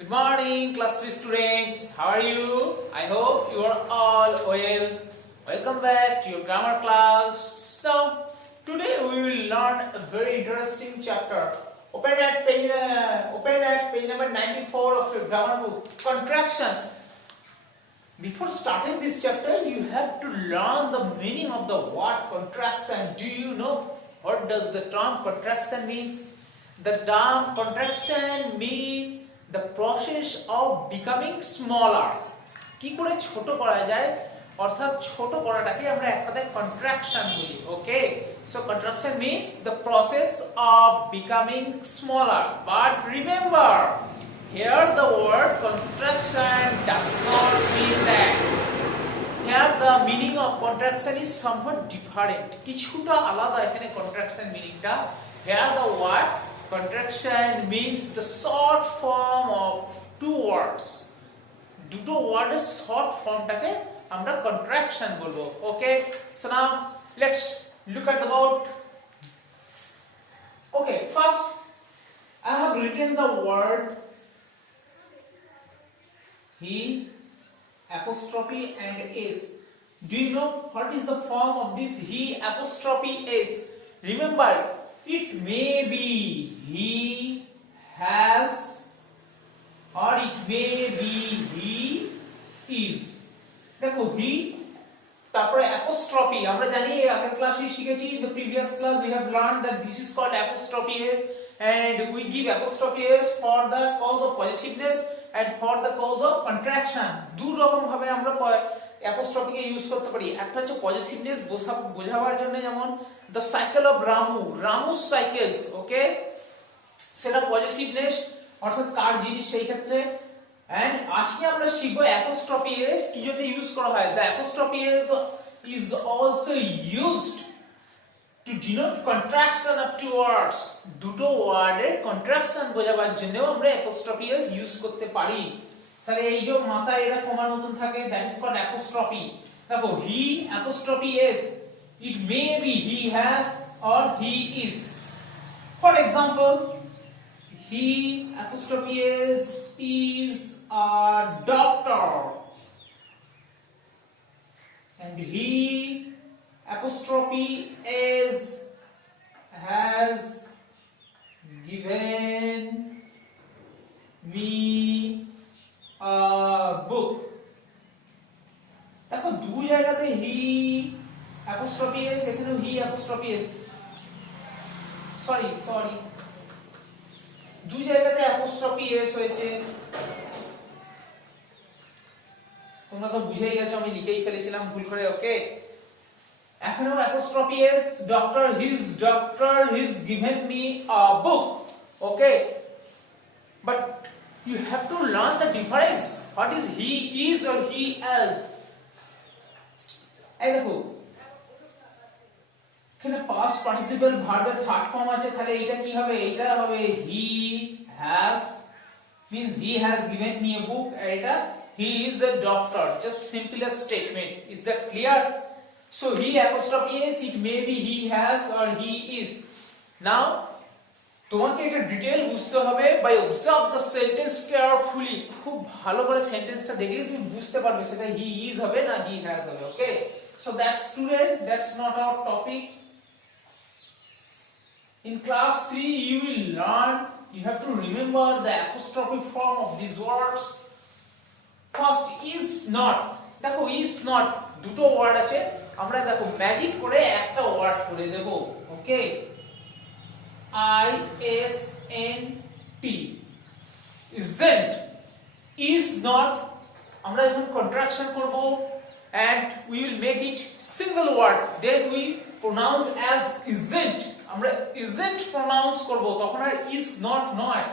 Good morning, class 3 students. How are you? I hope you are all well. Welcome back to your grammar class. Now, today we will learn a very interesting chapter. Open at page number 94 of your grammar book. Contractions. Before starting this chapter, you have to learn the meaning of the word contraction. Do you know what does the term contraction means? The term contraction means the process of becoming smaller. কি করে ছোট করা যায় অর্থাৎ ছোট করাটাকে আমরা এক কথায় contraction বলি. Okay, so contraction means the process of becoming smaller. But remember, here the word contraction does not mean that. Here the meaning of contraction is somewhat different. কিছুটা আলাদা এখানে contraction meaningটা. Here the word contraction means the short form of two words. দুটো ওয়ার্ডের short ফর্মটাকে আমরা contraction বলবো. Okay, so now let's look at about. Okay, first I have written the word he apostrophe and s. Do you know what is the form of this he apostrophe s? Remember, it may be he has or it may be he is. দেখো he তারপরে apostrophe আমরা জানি আগের ক্লাসে শিখেছি, in the previous class we have learned that this is called apostrophe s, and we give apostrophe s for the cause of possessiveness and for the cause of contraction. দুই রকম ভাবে আমরা apostrophe কে ইউজ করতে পারি. একটা হচ্ছে পজিটিভনেস বোঝাবার জন্য, যেমন the cycle of Ramu's cycles. ওকে, সেটা পজিটিভনেস অর্থাৎ কার জিনিস সেই ক্ষেত্রে. এন্ড আজকে আমরা শিখব apostrophe s কি জন্য ইউজ করা হয়. the apostrophe s is also used to denote contraction of two words. দুটো ওয়ার্ডের contraction বোঝাবার জন্য আমরা apostrophe s ইউজ করতে পারি. তাহলে এই যে মাথায় এটা কমার মতন থাকে, that is called apostrophe. দেখো he apostrophe s, it may be he has or he is. For example, he apostrophe s is a doctor, and he apostrophe s has given me a book. দেখো দুই জায়গাতে he apostrophe s, এখানেও he apostrophe s, sorry দুই জায়গাতে apostrophe s হয়েছে. তোমরা তো বুঝেই গেছো, আমি লিখেই ফেলেছিলাম ভুল করে. ওকে, এখানেও apostrophe s, doctor he's given me a book. Okay, but you have to learn the difference. What is he is or he as? এই দেখো এখানে past participle verb এর থার্ড ফর্ম আছে, তাহলে এটা কি হবে? এটা হবে he has, means he has given me a book, আর এটা he is a doctor. Just simple a statement. Is that clear? So he apostrophe s, it may be he has or he is. Now তোমাকে এটা ডিটেইল বুঝতে হবে by observe the sentence carefully. খুব ভালো করে সেন্টেন্সটা দেখলে তুমি বুঝতে পারবে সেটা he is হবে না he has হবে. ওকে, so that student, that's not our topic. In class 3 you will learn, you have to remember the apostrophe form of these words. First, is not. দেখো is not দুটো ওয়ার্ড আছে, আমরা দেখো ম্যাজিক করে একটা ওয়ার্ড করে দেব. ওকে, isn't. isn't, is not আমরা এখন contraction করব and we will make it single word, then we pronounce as isn't. আমরা isn't pronounce করব, তখন আর is not নয়.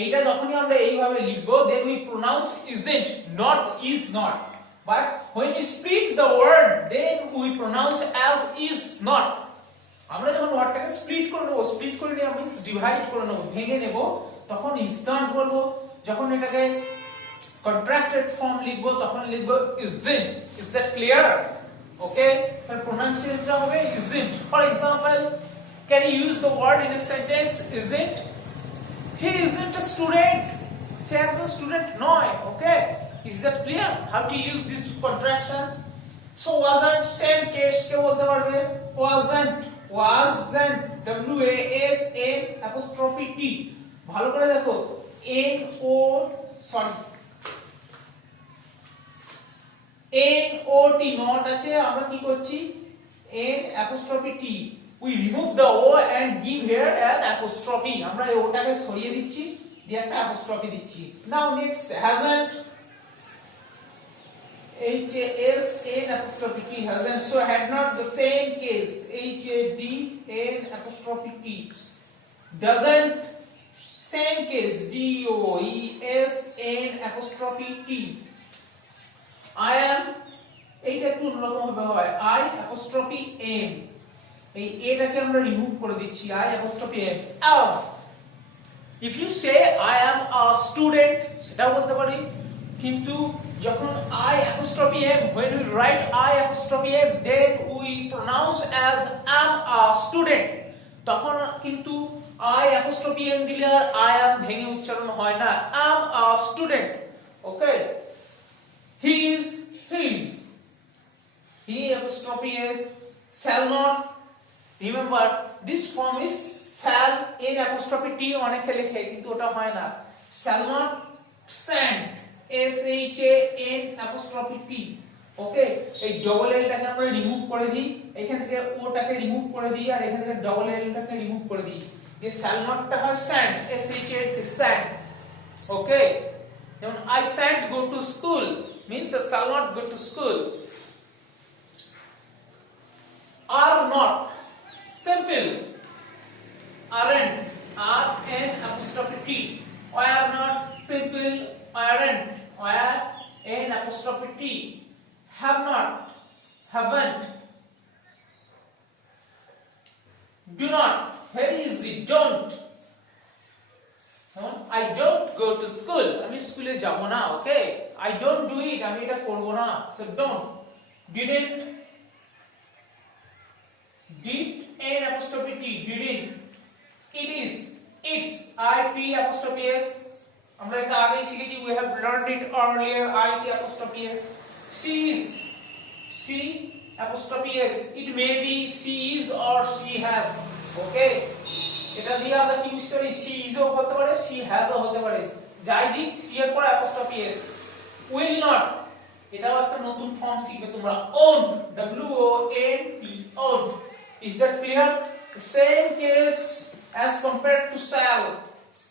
এইটা যখনই আমরা এইভাবে লিখব, then we pronounce isn't, not is not. But when we split the word, then we pronounce as is not. আমরা যখন ওয়ার্ডটাকে স্প্লিট করে নেব, স্প্লিট করে নেওয়া মিন্স ডিভাইড করে নেব, ভেঙে নেব, তখন is not বলবো. যখন এটাকে কন্ট্রাক্টেড ফর্ম লিখব, তখন লিখব isn't. Is that clear? Okay, তার প্রোনাউন্সিয়েশনটা হবে isn't. For example, can you use the word in a sentence isn't? He isn't a student. সে একজন স্টুডেন্ট নয়। Okay, is that clear how to use this contractions? So wasn't same case কে বলতে পারবে wasn't W A S N apostrophe T. ভালো করে দেখো, N O sorry N O T not আছে, আমরা কি করছি N apostrophe T, we remove the O and give here an apostrophe, আমরা এই ওটাকে সরিয়ে দিচ্ছি, দিয়ে একটা অ্যাপোস্ট্রফি দিচ্ছি। Now next hasn't, H A S N apostrophe T, hasn't, so had not, the same case, H A D N apostrophe T, doesn't, same case, D O E S N apostrophe T, I am, এইটা একটু অন্যরকম ভাবে হয়, I apostrophe M, এই এটাকে আমরা রিমুভ করে দিচ্ছি, I apostrophe M. If you say I am a student, সেটা বলতে পারি, কিন্তু যখন I apostrophe M, when we write I apostrophe M, then we pronounce as am a student, তখন কিন্তু I apostrophe M দিলে আর I am ভেঙে উচ্চারণ হয় না, am a student. Okay, he is, he apostrophe S, shall not, remember this form is shall n apostrophe T, অনেকে লেখে কিন্তু ওটা হয় না, shall not send, S H A N apostrophe T. ওকে, এই ডবল এল টাকে আমরা রিমুভ করে দিই, এখান থেকে ও টাকে রিমুভ করে দিই, আর এখান থেকে ডবল এল টাকে রিমুভ করে দিই, যে shall not টা হয় send, S H A N, send. ওকে, যেমন I shan't go to school means I shall not go to school. Are not, simple, aren't, R N apostrophe T, are not, simple, aren't, are N apostrophe T, have not, haven't, do not, very easy, don't, I don't go to school, আমি স্কুলে যাব না, ওকে, I don't do it, আমি এটা করব না, so don't, didn't, did N apostrophe T, didn't, it is, it's, I T apostrophe S, আমরা এটা আগেই শিখেছি, we have learned it earlier, I T apostrophe S, she is, C apostrophe S, it may be she is or she has. Okay, এটা দিয়ে আমরা কি বুঝতে পারি, she is ও হতে পারে, she has ও হতে পারে, যাই দিক c এর পর apostrophe S. will not, এটাও একটা নতুন ফর্ম শিখবে তোমরা, won't, W O N T, won't. Is that clear? The same case as compared to shall,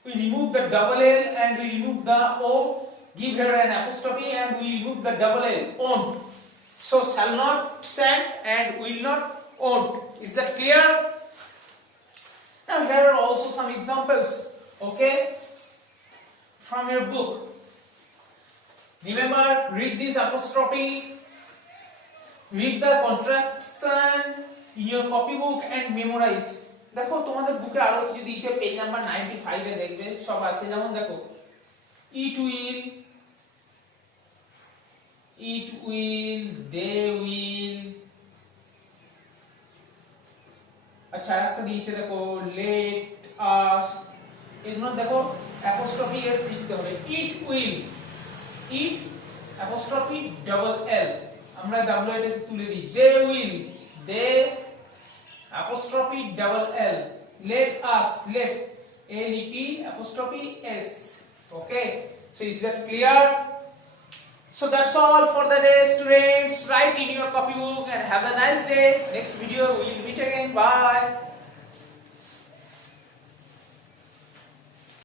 we remove the double L and we remove the O, give here an apostrophe and we remove the double L, won't. So shall not, shan't, and will not, won't. Is that clear? Now here are also some examples, okay, from your book. Remember, read this apostrophe, read the contraction in your copybook and memorize. দেখো তোমাদের বুকে আরো কিছু দিয়েছে, page number 95 এ দেখবে সব আছে, যেমন দেখো it will, they will, আচ্ছা একটা দিয়েছে দেখো let us, এগুলো দেখো apostrophe s লিখতে হবে, it will, it apostrophe double l, আমরা double l এটাকে তুলে দিই, they will, they apostrophe double L, let us, let, L E T apostrophe S. Okay, so is that clear? So that's all for the day, students. Write in your copybook and have a nice day. Next video we will meet again. Bye.